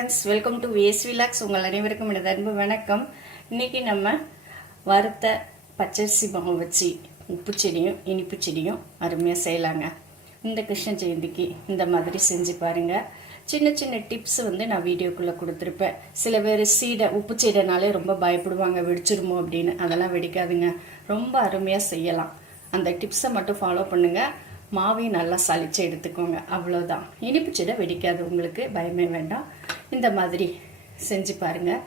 Friends, welcome to ways vlogs. உங்கள் அனைவருக்கும் எனது அன்பு வணக்கம். இன்றைக்கி நம்ம வறுத்த பச்சரிசி மாவு வச்சு உப்பு செடியும் இனிப்பு செடியும் அருமையாக செய்யலாங்க. இந்த கிருஷ்ண ஜெயந்திக்கு இந்த மாதிரி செஞ்சு பாருங்கள். சின்ன சின்ன டிப்ஸ் நான் வீடியோக்குள்ளே கொடுத்துருப்பேன். சில பேர் உப்பு சீடைனாலே ரொம்ப பயப்படுவாங்க, வெடிச்சிருமோ அப்படின்னு. அதெல்லாம் வெடிக்காதுங்க, ரொம்ப அருமையாக செய்யலாம். அந்த டிப்ஸை மட்டும் ஃபாலோ பண்ணுங்கள். மாவையும் நல்லா சளிச்சு எடுத்துக்கோங்க, அவ்வளோதான். இனிப்பு சீடை வெடிக்காது, உங்களுக்கு பயமே வேண்டாம். இந்த மாதிரி செஞ்சு பாருங்கள்.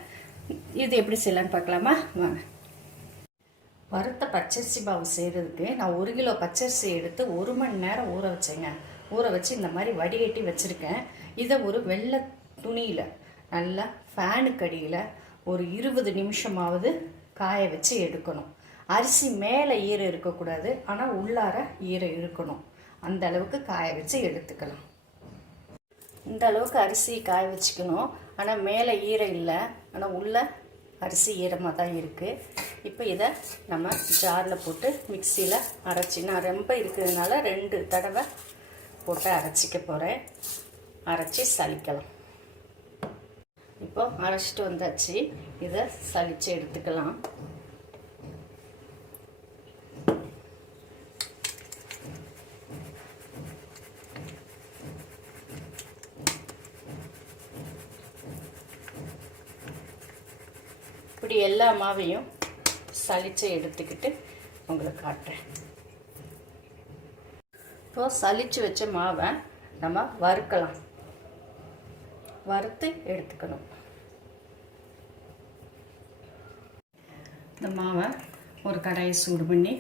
இது எப்படி செய்யலான்னு பார்க்கலாமா? வாங்க. வறுத்த பச்சரிசி மாவு செய்கிறதுக்கு நான் 1 கிலோ பச்சரிசி எடுத்து 1 மணி நேரம் ஊற வச்சேங்க. ஊற வச்சு இந்த மாதிரி வடிகட்டி வச்சுருக்கேன். இதை ஒரு வெள்ளை துணியில் நல்லா ஃபேனுக்கு அடியில் ஒரு 20 நிமிஷமாவது காய வச்சு எடுக்கணும். அரிசி மேலே ஈரம் இருக்கக்கூடாது, ஆனால் உள்ளார ஈரம் இருக்கணும். அந்த அளவுக்கு காய வச்சு எடுத்துக்கலாம். இந்த அளவுக்கு அரிசி காய வச்சுக்கணும். ஆனால் மேலே ஈரம் இல்லை, ஆனால் உள்ள அரிசி ஈரமாக தான் இருக்குது. இப்போ இதை நம்ம ஜாரில் போட்டு மிக்சியில் அரைச்சி, நான் ரொம்ப இருக்கிறதுனால 2 தடவை போட்டு அரைச்சிக்க போகிறேன். அரைச்சி சலிக்கலாம். இப்போ அரைச்சிட்டு வந்தாச்சு. இதை சலித்து எடுத்துக்கலாம். இப்படி எல்லா மாவையும் சலிச்சு எடுத்துக்கிட்டு உங்களுக்கு காட்டுறேன். இப்போ சலிச்சு வச்ச மாவை நம்ம வறுக்கலாம். வறுத்து எடுத்துக்கணும். இந்த மாவை ஒரு கடாயை சூடு பண்ணி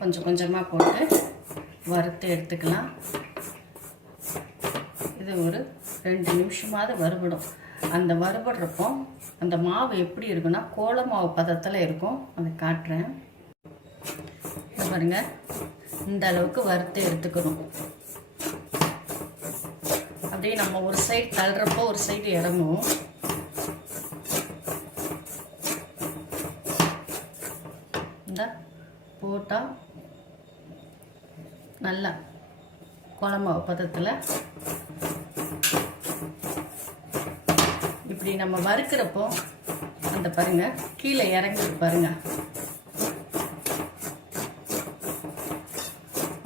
கொஞ்சம் கொஞ்சமாக போட்டு வறுத்து எடுத்துக்கலாம். இது ஒரு 2 நிமிஷமாவது வறுபடும். அந்த வறுபடுறப்போ அந்த மாவு எப்படி இருக்குன்னா கோல மாவு பதத்தில் இருக்கும். அதை காட்டுறேன். பாருங்க, இந்த அளவுக்கு வறுத்து எடுத்துக்கணும். அப்படியே நம்ம ஒரு சைடு தள்ளுறப்போ ஒரு சைடு இறங்கும். இந்த போட்டால் நல்லா கோல மாவு பதத்தில் இப்படி நம்ம வறுக்கிறப்போ அந்த பாருங்க கீழே இறங்குது பாருங்க.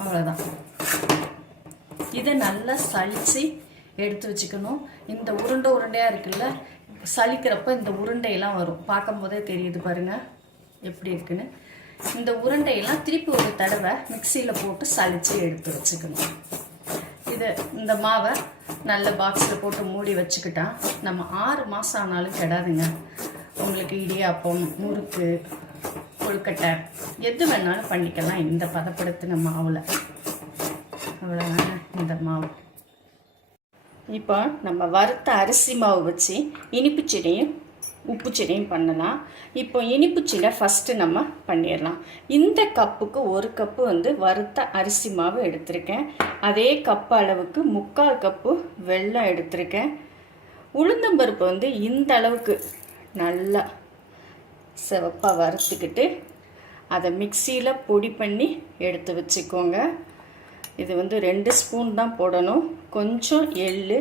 அவ்வளோதான். இதை நல்லா சலிச்சு எடுத்து வச்சுக்கணும். இந்த உருண்டையாக இருக்குல்ல, சலிக்கிறப்போ இந்த உருண்டையெல்லாம் வரும். பார்க்கும் போதே தெரியுது பாருங்க எப்படி இருக்குன்னு. இந்த உருண்டையெல்லாம் திருப்பி ஒரு தடவை மிக்சியில் போட்டு சலிச்சு எடுத்து வச்சுக்கணும். இந்த மாவை நல்ல பாக்ஸில் போட்டு மூடி வச்சுக்கிட்டா நம்ம 6 மாதம் ஆனாலும் கெடாதுங்க. உங்களுக்கு இடியாப்பம், முறுக்கு, கொழுக்கட்டை எது வேணாலும் பண்ணிக்கலாம் இந்த பதப்படுத்தின மாவில். அவ்வளோதாங்க இந்த மாவு. இப்போ நம்ம வறுத்த அரிசி மாவு வச்சு இனிப்பு சீடையும் உப்பு சீடையும் பண்ணலாம். இப்போ இனிப்பு சீடை ஃபஸ்ட்டு நம்ம பண்ணிடலாம். இந்த கப்புக்கு 1 கப்பு வறுத்த அரிசி மாவு எடுத்திருக்கேன். அதே கப்பு அளவுக்கு 3/4 கப்பு வெல்லம் எடுத்திருக்கேன். உளுந்தம்பருப்பு இந்த அளவுக்கு நல்லா சிவப்பாக வறுத்துக்கிட்டு அதை மிக்சியில் பொடி பண்ணி எடுத்து வச்சுக்கோங்க. இது 2 ஸ்பூன் தான் போடணும். கொஞ்சம் எள்ளு,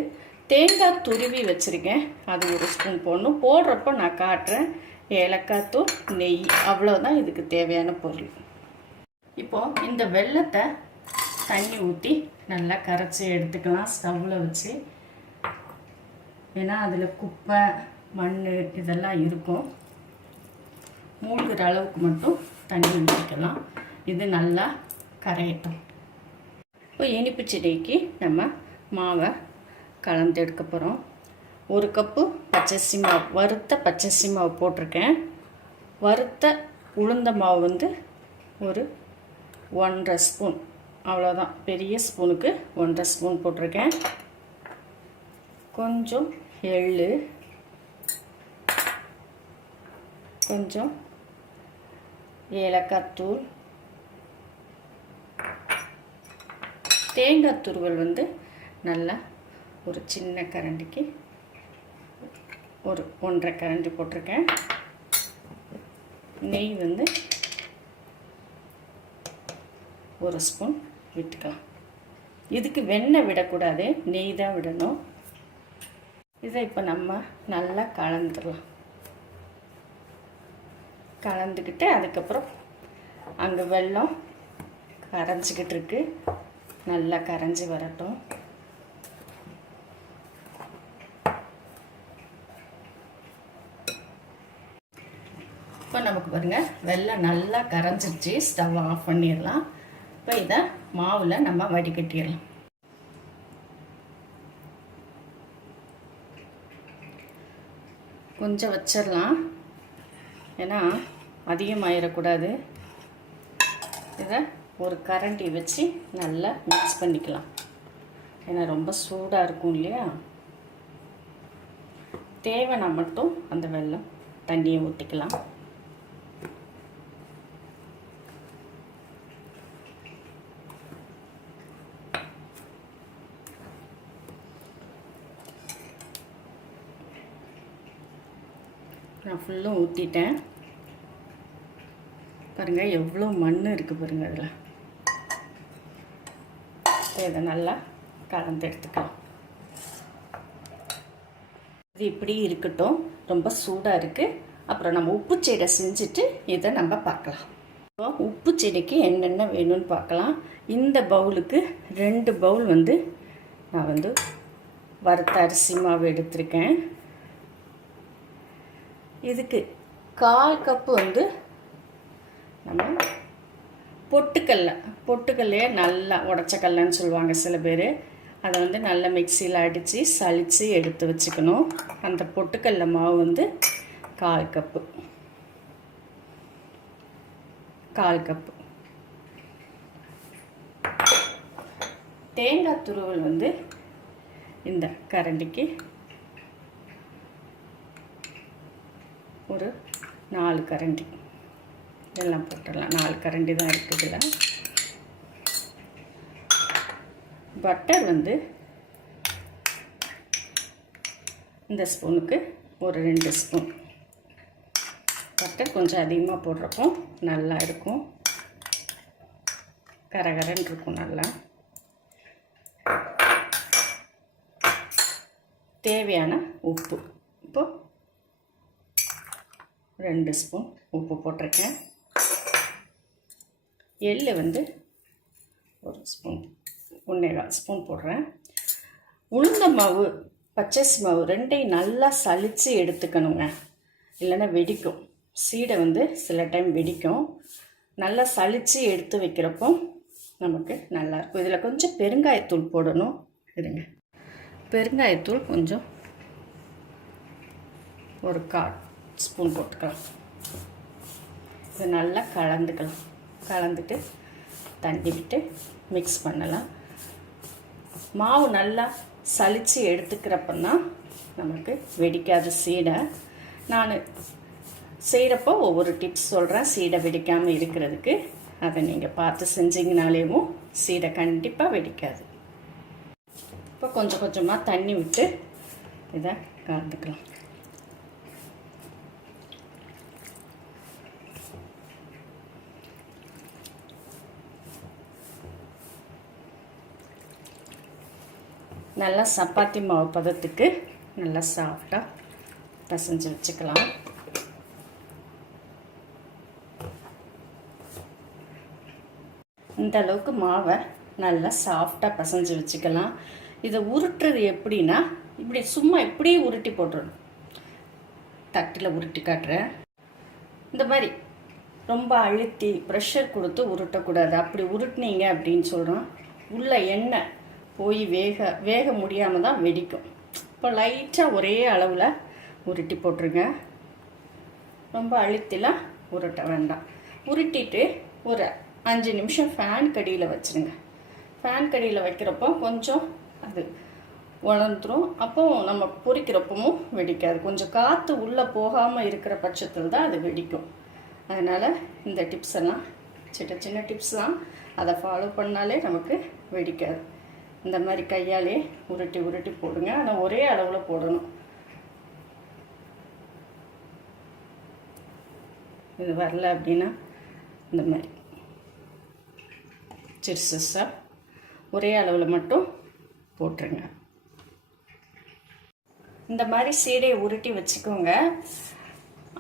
தேங்காய் துருவி வச்சுருக்கேன், அது 1 ஸ்பூன் போடணும். போடுறப்போ நான் காட்டுறேன். ஏலக்காய் தூள், நெய், அவ்வளோதான் இதுக்கு தேவையான பொருள். இப்போது இந்த வெல்லத்தை தண்ணி ஊற்றி நல்லா கரைச்சி எடுத்துக்கலாம் ஸ்டவ்வில் வச்சு. ஏன்னா அதில் குப்பை, மண் இதெல்லாம் இருக்கும். மூழ்கிற அளவுக்கு மட்டும் தண்ணி ஊற்றிக்கலாம். இது நல்லா கரையட்டும். இப்போ இனிப்பு செடிக்கு நம்ம மாவை கலந்து எடுக்க போகிறோம். 1 கப்பு பச்சரிசி மாவு, வறுத்த பச்சரிசி மாவு போட்டிருக்கேன். வறுத்த உளுந்த மாவு ஒரு 1.5 ஸ்பூன், அவ்வளோதான். பெரிய ஸ்பூனுக்கு 1.5 ஸ்பூன் போட்டிருக்கேன். கொஞ்சம் எள்ளு, கொஞ்சம் ஏலக்காய் தூள், தேங்காய் துருவல் நல்லா ஒரு சின்ன கரண்டிக்கு ஒரு 1.5 கரண்டி போட்டிருக்கேன். நெய் 1 ஸ்பூன் விட்டுக்கலாம். இதுக்கு வெண்ணெய் விடக்கூடாது, நெய் தான் விடணும். இதை இப்போ நம்ம நல்லா கலந்துடலாம். கலந்துக்கிட்டு அதுக்கப்புறம் அங்கே வெல்லம் கரைஞ்சிக்கிட்டு இருக்கு, நல்லா கரைஞ்சி வரட்டும். இப்போ நமக்கு பாருங்கள் வெல்லம் நல்லா கரைஞ்சிருச்சு. ஸ்டவ் ஆஃப் பண்ணிடலாம். இப்போ இதை மாவில் நம்ம வடிகட்டிடலாம். கொஞ்சம் வச்சிடலாம், ஏன்னா அதிகமாகிடக்கூடாது. இதை ஒரு கரண்டி வச்சு நல்லா மிக்ஸ் பண்ணிக்கலாம், ஏன்னா ரொம்ப சூடாக இருக்கும் இல்லையா. தேவைன்னா மட்டும் அந்த வெல்லம் தண்ணியை ஊற்றிக்கலாம். நான் ஃபுல்லும் ஊற்றிட்டேன். பாருங்கள் எவ்வளோ மண் இருக்குது பாருங்கள் அதில். இதை நல்லா கலந்து எடுத்துக்கலாம். இது இப்படி இருக்கட்டும், ரொம்ப சூடாக இருக்குது. அப்புறம் நம்ம உப்பு செடை செஞ்சுட்டு இதை நம்ம பார்க்கலாம். இப்போ உப்பு செடிக்கு என்னென்ன வேணும்னு பார்க்கலாம். இந்த பவுலுக்கு 2 பவுல் நான் வறுத்த அரிசி மாவு எடுத்திருக்கேன். இதுக்கு 1/4 கப்பு நம்ம பொட்டுக்கல்லையே நல்லா உடச்சக்கல்லன்னு சொல்லுவாங்க சில பேர். அதை நல்லா மிக்சியில் அடித்து சலித்து எடுத்து வச்சுக்கணும். அந்த பொட்டுக்கல்ல மாவு 1/4 கப்பு. 1/4 கப்பு தேங்காய் துருவல் இந்த கரண்டிக்கு ஒரு 4 கரண்டி எல்லாம் போட்டுடலாம். 4 கரண்டி தான் இருக்குதுல. பட்டர் இந்த ஸ்பூனுக்கு ஒரு 2 ஸ்பூன். பட்டர் கொஞ்சம் அதிகமாக போடுறப்போ நல்லா இருக்கும், கரகரன்னு இருக்கும் நல்லா. தேவையான உப்பு, இப்போது 2 ஸ்பூன் உப்பு போட்டிருக்கேன். எள்ளு 1 ஸ்பூன், 1.25 ஸ்பூன் போடுறேன். உளுந்த மாவு பச்சரிசி மாவு 2ஐயும் நல்லா சலித்து எடுத்துக்கணுங்க, இல்லைன்னா வெடிக்கும். சீடை சில டைம் வெடிக்கும். நல்லா சலித்து எடுத்து வைக்கிறப்போ நமக்கு நல்லாயிருக்கும். இதில் கொஞ்சம் பெருங்காயத்தூள் போடணும். இருங்க, பெருங்காயத்தூள் கொஞ்சம் ஒரு 1/4 ஸ்பூன் போட்டுக்கலாம். இதை நல்லா கலந்துக்கலாம். கலந்துட்டு தண்ணி விட்டு மிக்ஸ் பண்ணலாம். மாவு நல்லா சலித்து எடுத்துக்கிறப்பந்தான் நமக்கு வெடிக்காத சீடை. நான் செய்கிறப்போ ஒவ்வொரு டிப்ஸ் சொல்கிறேன் சீடை வெடிக்காமல் இருக்கிறதுக்கு. அதை நீங்கள் பார்த்து செஞ்சிங்கனாலேயும் சீடை கண்டிப்பாக வெடிக்காது. இப்போ கொஞ்சம் கொஞ்சமாக தண்ணி விட்டு இதை கலந்துக்கலாம். நல்லா சப்பாத்தி மாவு பதத்துக்கு நல்லா சாஃப்டாக பிசைஞ்சு வச்சுக்கலாம். இந்த அளவுக்கு மாவை நல்லா சாஃப்டாக பிசைஞ்சு வச்சுக்கலாம். இதை உருட்டுறது எப்படின்னா, இப்படி சும்மா இப்படியே உருட்டி போட்டுடணும். தட்டில் உருட்டி காட்டுறேன். இந்த மாதிரி ரொம்ப அழுத்தி ப்ரெஷர் கொடுத்து உருட்டக்கூடாது. அப்படி உருட்டினீங்க அப்படின்னு சொல்கிறோம், உள்ள எண்ணெய் போய் வேக முடியாமல் தான் வெடிக்கும். இப்போ லைட்டாக ஒரே அளவில் உருட்டி போட்டுருங்க. ரொம்ப அழுத்திலாம் உருட்ட வேண்டாம். உருட்டிட்டு ஒரு 5 நிமிஷம் ஃபேன் கடியில் வச்சுருங்க. ஃபேன் கடியில் வைக்கிறப்போ கொஞ்சம் அது உலர்ந்துடும். அப்போ நம்ம பொரிக்கிறப்பவும் வெடிக்காது. கொஞ்சம் காற்று உள்ளே போகாமல் இருக்கிற பட்சத்தில் தான் அது வெடிக்கும். அதனால் இந்த டிப்ஸ் எல்லாம் சின்ன சின்ன டிப்ஸ் தான், அதை ஃபாலோ பண்ணாலே நமக்கு வெடிக்காது. இந்த மாதிரி கையாலே உருட்டி உருட்டி போடுங்க. ஆனால் ஒரே அளவில் போடணும். இது வரல அப்படின்னா இந்த மாதிரி சிறுசாக ஒரே அளவில் மட்டும் போட்டுருங்க. இந்த மாதிரி சீடையை உருட்டி வச்சுக்கோங்க.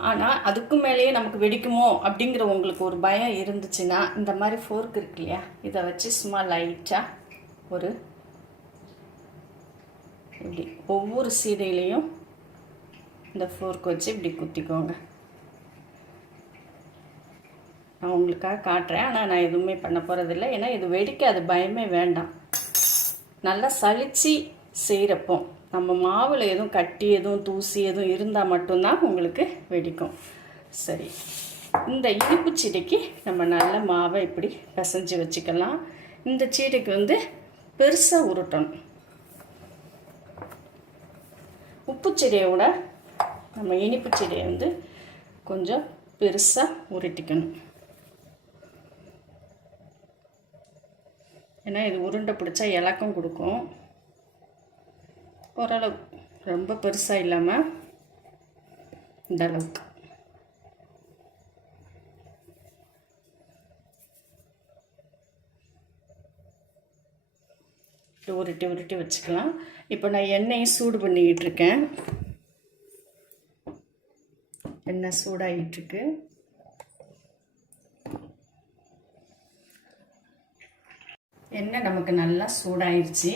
ஆனால் அதுக்கு மேலேயே நமக்கு வெடிக்குமோ அப்படிங்கிற உங்களுக்கு ஒரு பயம் இருந்துச்சுன்னா இந்த மாதிரி ஃபோர்க் இருக்கு இல்லையா, இதை வச்சு சும்மா லைட்டாக ஒரு இப்படி ஒவ்வொரு சீடையிலையும் இந்த ஃபோர்க் வச்சு இப்படி குத்திக்கோங்க. நான் உங்களுக்காக காட்டுறேன், ஆனால் நான் எதுவுமே பண்ண போகிறதில்ல. ஏன்னா இது வெடிக்காது, பயமே வேண்டாம். நல்லா சலிச்சு செய்கிறப்போ நம்ம மாவில் எதுவும் கட்டி எதுவும் தூசி எதுவும் இருந்தால் மட்டும்தான் உங்களுக்கு வெடிக்கும். சரி, இந்த இனிப்பு சீடைக்கு நம்ம நல்ல மாவை இப்படி பிசைஞ்சு வச்சுக்கலாம். இந்த சீடைக்கு வந்து பெருசாக உருட்டணும். உப்பு சீடையை விட நம்ம இனிப்பு சீடையை வந்து கொஞ்சம் பெருசாக உருட்டிக்கணும். ஏன்னா இது உருண்டை பிடிச்சா இலக்கம் கொடுக்கும். ஓரளவு ரொம்ப பெருசாக இல்லாமல் இந்த அளவுக்கு. உருட்டி உருட்டி வச்சுக்கலாம். இப்போ நான் எண்ணெயை சூடு பண்ணிக்கிட்டு இருக்கேன். எண்ணெய் சூடாகிட்டுருக்கு. எண்ணெய் நமக்கு நல்லா சூடாயிருச்சு.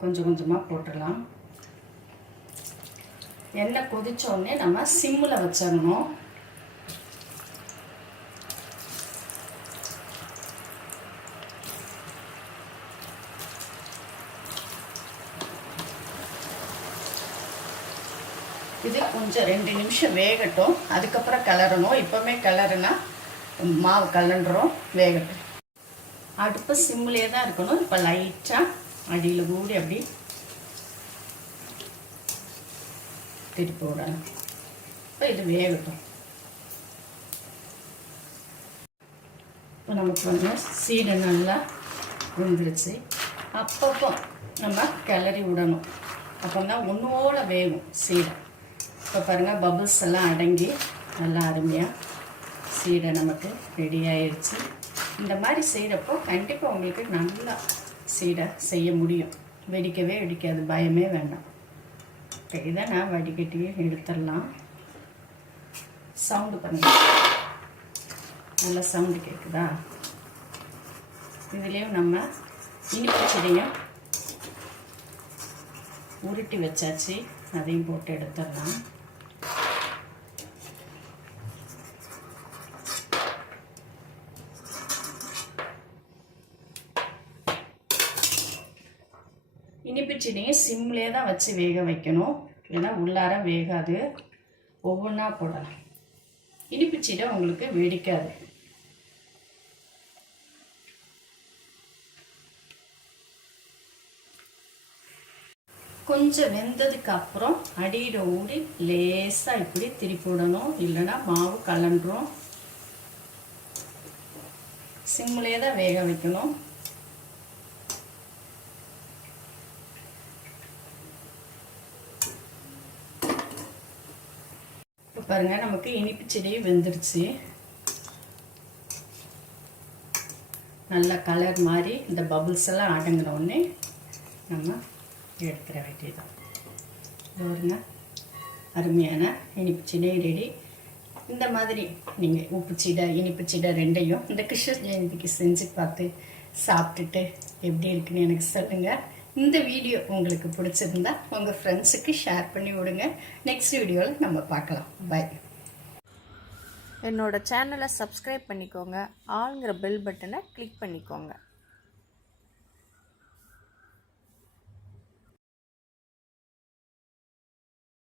கொஞ்சம் கொஞ்சமாக போட்டுடலாம். எண்ணெய் கொதிச்ச உடனே நம்ம சிம்மில் வச்சிடணும். இது கொஞ்சம் 2 நிமிஷம் வேகட்டும். அதுக்கப்புறம் கிளறணும். இப்போவுமே கிளறுனா மாவு கலண்டுரும். வேகட்டும். அடுப்பு சிம்மிலே தான் இருக்கணும். இப்போ லைட்டாக அடியில் கூடி அப்படி திருப்பி விடணும். இப்போ இது வேகட்டும். இப்போ நமக்கு வந்து சீடை நல்லா வெந்துருச்சு. அப்பப்போ நம்ம கிளறி விடணும். அப்போ தான் ஒன்றோட வேகும் சீடை. இப்போ பாருங்கள், பபுள்ஸ் எல்லாம் அடங்கி நல்லா அருமையாக சீடை நமக்கு ரெடி ஆயிடுச்சு. இந்த மாதிரி செய்கிறப்போ கண்டிப்பாக உங்களுக்கு நல்லா சீடை செய்ய முடியும். வெடிக்கவே வெடிக்காது, பயமே வேண்டாம். ஓகே, இதை நான் வடிகட்டி எடுத்துடலாம். சவுண்டு பண்ணுங்க, நல்லா சவுண்டு கேட்குதா? இதுலேயும் நம்ம இனிப்பு சீடையும் உருட்டி வச்சாச்சு. அதையும் போட்டு எடுத்துடலாம். இனிப்பு சீடையை சிம்லேயே தான் வச்சு வேக வைக்கணும். இல்லைன்னா உள்ளார வேகாது. ஒவ்வொன்றா போடலாம். இனிப்பு சீடை உங்களுக்கு வெடிக்காது. கொஞ்சம் வெந்ததுக்கு அப்புறம் அடியில் ஊறி லேசாக இப்படி திருப்பி விடணும். இல்லைன்னா மாவு கலண்டுரும். சிம்லேயே தான் வேக வைக்கணும். இப்போ பாருங்கள், நமக்கு இனிப்பு சீடையும் வெந்துருச்சு. நல்ல கலர் மாதிரி இந்த பபுள்ஸ் எல்லாம் அடங்கினோடனே நம்ம எடுத்துட வேண்டியதான். பாருங்க, அருமையான இனிப்பு சீடை ரெடி. இந்த மாதிரி நீங்கள் உப்பு சீடை இனிப்பு சீடை ரெண்டையும் இந்த கிருஷ்ண ஜெயந்திக்கு செஞ்சு பார்த்து சாப்பிட்டுட்டு எப்படி இருக்குன்னு எனக்கு சொல்லுங்கள். இந்த வீடியோ உங்களுக்கு பிடிச்சிருந்தா உங்கள் ஃப்ரெண்ட்ஸுக்கு ஷேர் பண்ணி விடுங்க. நெக்ஸ்ட் வீடியோவில் நம்ம பார்க்கலாம். பாய். என்னோட சேனலை சப்ஸ்கிரைப் பண்ணிக்கோங்க. ஆளுங்கிற பெல் பட்டனை கிளிக் பண்ணிக்கோங்க.